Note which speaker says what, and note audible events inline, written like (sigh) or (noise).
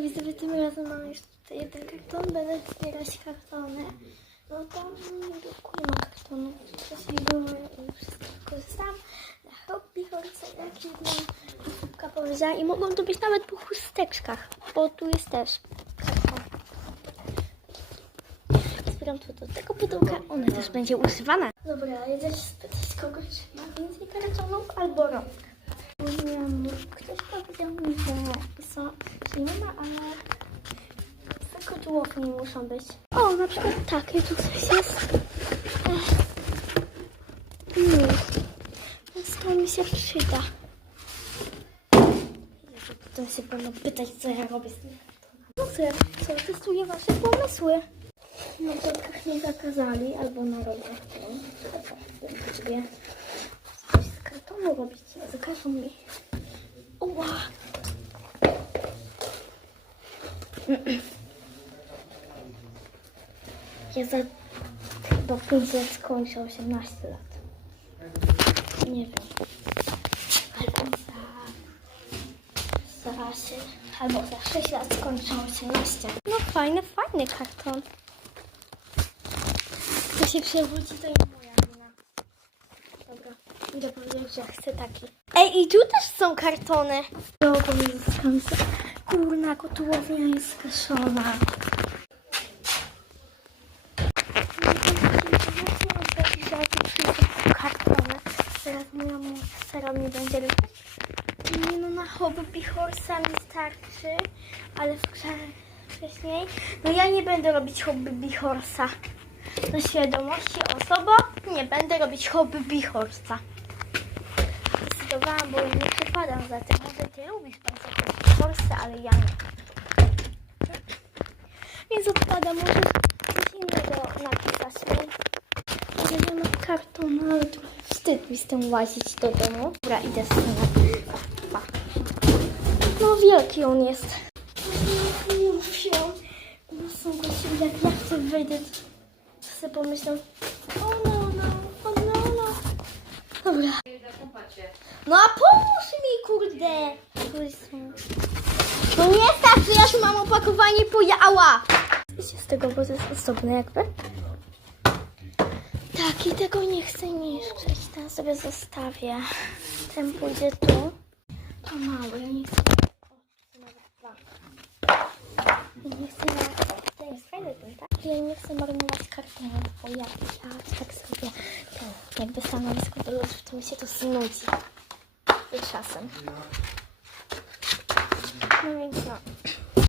Speaker 1: Widzowie, tym razem mam już tutaj jeden karton, będę zbierać kartony. No tam nie ma kartonów, wcześniej były wszystko korzystam. Na hobby chorce, jak jedna osóbka powiedziała i mogą to być nawet po chusteczkach, bo tu jest też karton. Zbieram to do tego pudełka, ona też będzie używana. Dobra, jedziesz spytać kogoś, ma więcej kartonów albo rąk. Ktoś powiedział mi, że są, że nie ma, ale tylko tułownie muszą być. O, na przykład takie tu coś jest. Mm. Więc to mi się przyda. Jezu, się będą pytać, co ja robię z tym. No co, co, testuję wasze pomysły. Na plotkach nie zakazali, albo na rogach. Nie sobie coś z kartonu robić. Zakażą mi. Ła! (clears throat) Ja za chyba 5 lat skończę 18 lat. Nie wiem. Albo za... za się, albo za 6 lat skończę 18. No fajny, fajny karton. To się przewróci, to nie moja wina. Dobra, idę powiedzieć, że chcę taki. Ej, i tu też są kartony. No, powiedziałam sobie, kurna, kotłownia jest skaszona. Kartony. Teraz moja sera mi będzie lepiej. No, na hobby horsa mi starczy, ale wcze- wcześniej, no ja nie będę robić hobby horsa. Na świadomości osoba nie będę robić hobby horsa. Zdecydowałam, bo ja nie przypadam za tym. Może ty lubisz bardzo horsa, ale ja nie. Więc odpada, może coś innego napisać mi. Może nie ma kartonu, ale trochę wstyd mi z tym łazić do domu. Dobra, idę z tym. No wielki on jest. Się. No są gości, jak ja chcę wejdę, to sobie pomyślą. O no, no, o no, no. Dobra. No a pomóż mi, kurde. No nie starczy, ja tu mam opakowanie pojała. Wiecie z tego, bo to jest osobne jakby. Tak, i tego nie chcę niszczyć. Ten sobie zostawię. Ten pójdzie tu. To mały. nie chcę marnować kartonu, bo ja, ja tak sobie ten, jakby sama wyskutując, to mi się to znudzi. I czasem. No więc no.